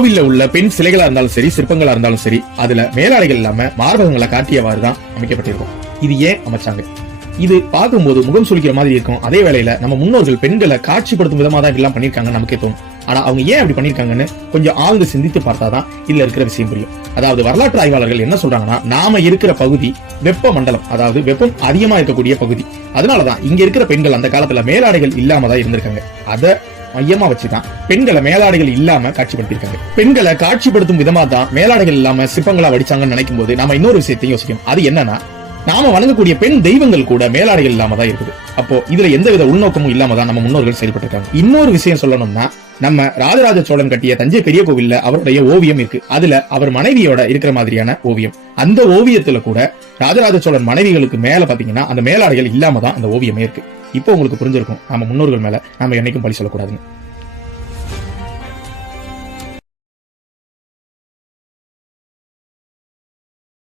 கோவில்ல உள்ள பெண் சிலைகளா இருந்தாலும் சரி, சிற்பங்களா இருந்தாலும் சரி, அதுல மேலாடைகள் இல்லாம மார்பகங்களை காட்டியவாறு தான் அமைக்கப்பட்டிருக்கும். இது ஏன் அமைச்சாங்க? இது பார்க்கும்போது முகம் சுளிக்கிற மாதிரி இருக்கும். அதே வேளையில நம்ம முன்னோர்கள் பெண்களை காட்சிப்படுத்தும் விதமா தான் இதெல்லாம் பண்ணிருக்காங்க நமக்கே தோணும். ஆனா அவங்க ஏன் அப்படி பண்ணிருக்காங்கன்னு கொஞ்சம் ஆழ்ந்து சிந்தித்து பார்த்தாதான் இதுல இருக்கிற விஷயம் புரியும். அதாவது வரலாற்று ஆய்வாளர்கள் என்ன சொல்றாங்கன்னா, நாம இருக்கிற பகுதி வெப்ப மண்டலம், அதாவது வெப்பம் அதிகமா இருக்கக்கூடிய பகுதி. அதனாலதான் இங்க இருக்கிற பெண்கள் அந்த காலத்துல மேலாடைகள் இல்லாம தான் இருந்திருக்காங்க. அத மையமா வச்சுதான் பெண்களை மேலாடைகள் இல்லாம காட்சிப்படுத்திருக்காங்க. பெண்களை காட்சிப்படுத்தும் விதமா தான் மேலாடைகள் இல்லாம சிற்பங்களா வடிச்சாங்கன்னு நினைக்கும் போது நாம இன்னொரு விஷயத்தையும் யோசிக்கணும். அது என்னன்னா, நாம வணங்கக்கூடிய பெண் தெய்வங்கள் கூட மேலாடைகள் இல்லாம தான் இருக்குது. அப்போ இதுல எந்தவித உள்நோக்கமும் இல்லாம தான் நம்ம முன்னோர்கள் செயல்பட்டிருக்காங்க. இன்னொரு விஷயம் சொல்லணும்னா, நம்ம ராஜராஜ சோழன் கட்டிய தஞ்சை பெரிய கோவில்ல அவருடைய ஓவியம் இருக்கு. அதுல அவர் மனைவியோட இருக்கிற மாதிரியான ஓவியம். அந்த ஓவியத்துல கூட ராஜராஜ சோழன் மனைவிகளுக்கு மேல பாத்தீங்கன்னா அந்த மேலாடைகள் இல்லாம தான் அந்த ஓவியமே இருக்கு. இப்போ உங்களுக்கு புரிஞ்சிருக்கும், நம்ம முன்னோர்கள் மேல நம்ம என்னைக்கும் பழி சொல்லக்கூடாதுன்னு.